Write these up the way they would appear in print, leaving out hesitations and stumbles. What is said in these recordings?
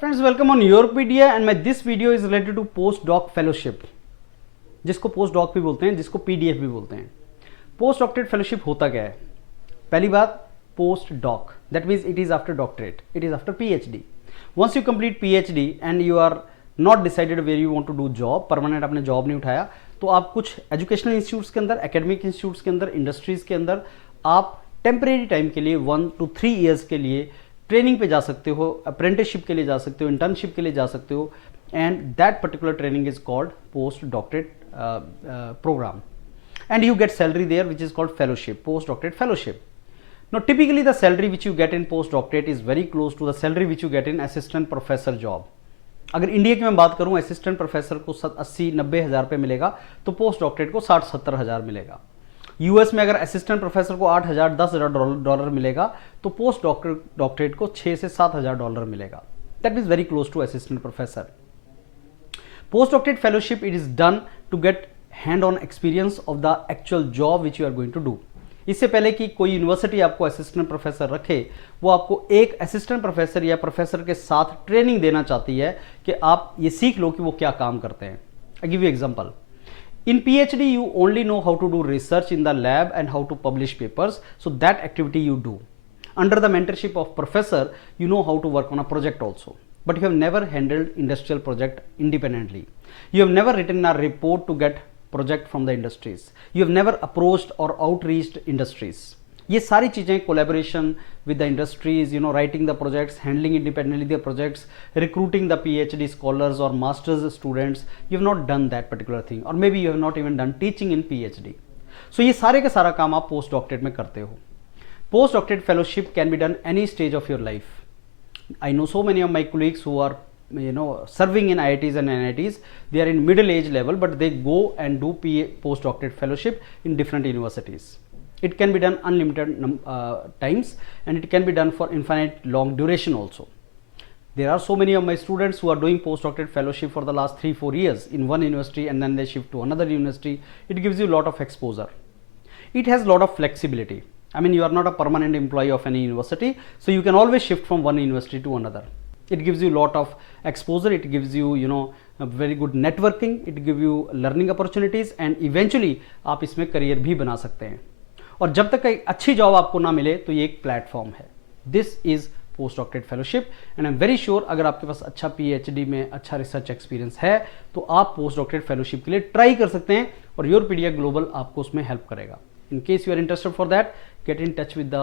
Friends, welcome on Yourpedia and my this video is related to post doc fellowship, जिसको post doc भी बोलते हैं, जिसको पीडीएफ भी बोलते हैं। पोस्ट डॉक्टरेट फेलोशिप होता क्या है? पहली बात, post doc that means it is after doctorate, it is after PhD. Once you complete PhD and you are not decided where you want to do job, permanent आपने job नहीं उठाया, तो आप कुछ एजुकेशनल इंस्टीट्यूट्स के अंदर, academic institutes के अंदर, इंडस्ट्रीज के अंदर आप टेम्परेरी टाइम के लिए 1 to 3 ईयर्स के लिए ट्रेनिंग पे जा सकते हो, अप्रेंटिसशिप के लिए जा सकते हो, इंटर्नशिप के लिए जा सकते हो, and that particular training is called post doctorate program, and you get salary there which is called fellowship, post doctorate fellowship. Now typically the salary which you get in post doctorate is very close to the salary which you get in assistant professor job. अगर इंडिया की मैं बात करूं, assistant professor को 80-90 हज़ार रुपये मिलेगा, तो पोस्ट डॉक्टरेट को 60-70 हज़ार मिलेगा। यूएस में अगर असिस्टेंट प्रोफेसर को 8,000 10,000 डॉलर मिलेगा, तो पोस्ट डॉक्टरेट को 6 से 7 हज़ार डॉलर मिलेगा। That is very close to assistant professor. Post doctorate fellowship it is done to get hand on experience of the actual job which you are going to do. इससे पहले कि कोई यूनिवर्सिटी आपको assistant professor रखे, वो आपको एक असिस्टेंट प्रोफेसर या प्रोफेसर के साथ ट्रेनिंग देना चाहती है कि आप ये सीख लो कि वो क्या काम करते हैं। I give you example. In PhD, you only know how to do research in the lab and how to publish papers, so that activity you do. Under the mentorship of professor, you know how to work on a project also, but you have never handled industrial project independently. You have never written a report to get project from the industries. You have never approached or outreached industries. ये सारी चीज़ें collaboration with the industries, writing the projects, handling independently the projects, recruiting the PhD scholars और masters students, you have not done that particular thing, और maybe you have not even done teaching in PhD. So ये सारे का सारा काम आप post doctorate में करते हो। Post doctorate fellowship can be done any stage of your life. I know so many of my colleagues who are serving in IITs and NITs. They are in middle age level, but they go and do postdoctorate fellowship in different universities. It can be done unlimited times, and it can be done for infinite long duration also. There are so many of my students who are doing postdoctorate fellowship for the last 3-4 years in one university, and then they shift to another university. It gives you a lot of exposure. It has a lot of flexibility. I mean, you are not a permanent employee of any university, so you can always shift from one university to another. It gives you a lot of exposure. It gives you, a very good networking. It gives you learning opportunities, and eventually आप इसमें करियर भी बना सकते हैं। और जब तक एक अच्छी जॉब आपको ना मिले, तो ये एक प्लेटफॉर्म है। This is post doctorate fellowship, and I am very sure अगर आपके पास अच्छा पीएचडी में अच्छा रिसर्च एक्सपीरियंस है, तो आप पोस्ट डॉक्टरेट फेलोशिप के लिए ट्राई कर सकते हैं, और योरपीडिया ग्लोबल आपको उसमें हेल्प करेगा। In case you are interested for that, get in touch with the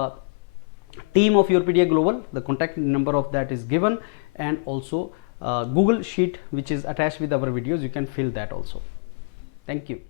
team of Yourpedia Global. The contact number of that is given, and also Google sheet which is attached with our videos, you can fill that also. Thank you.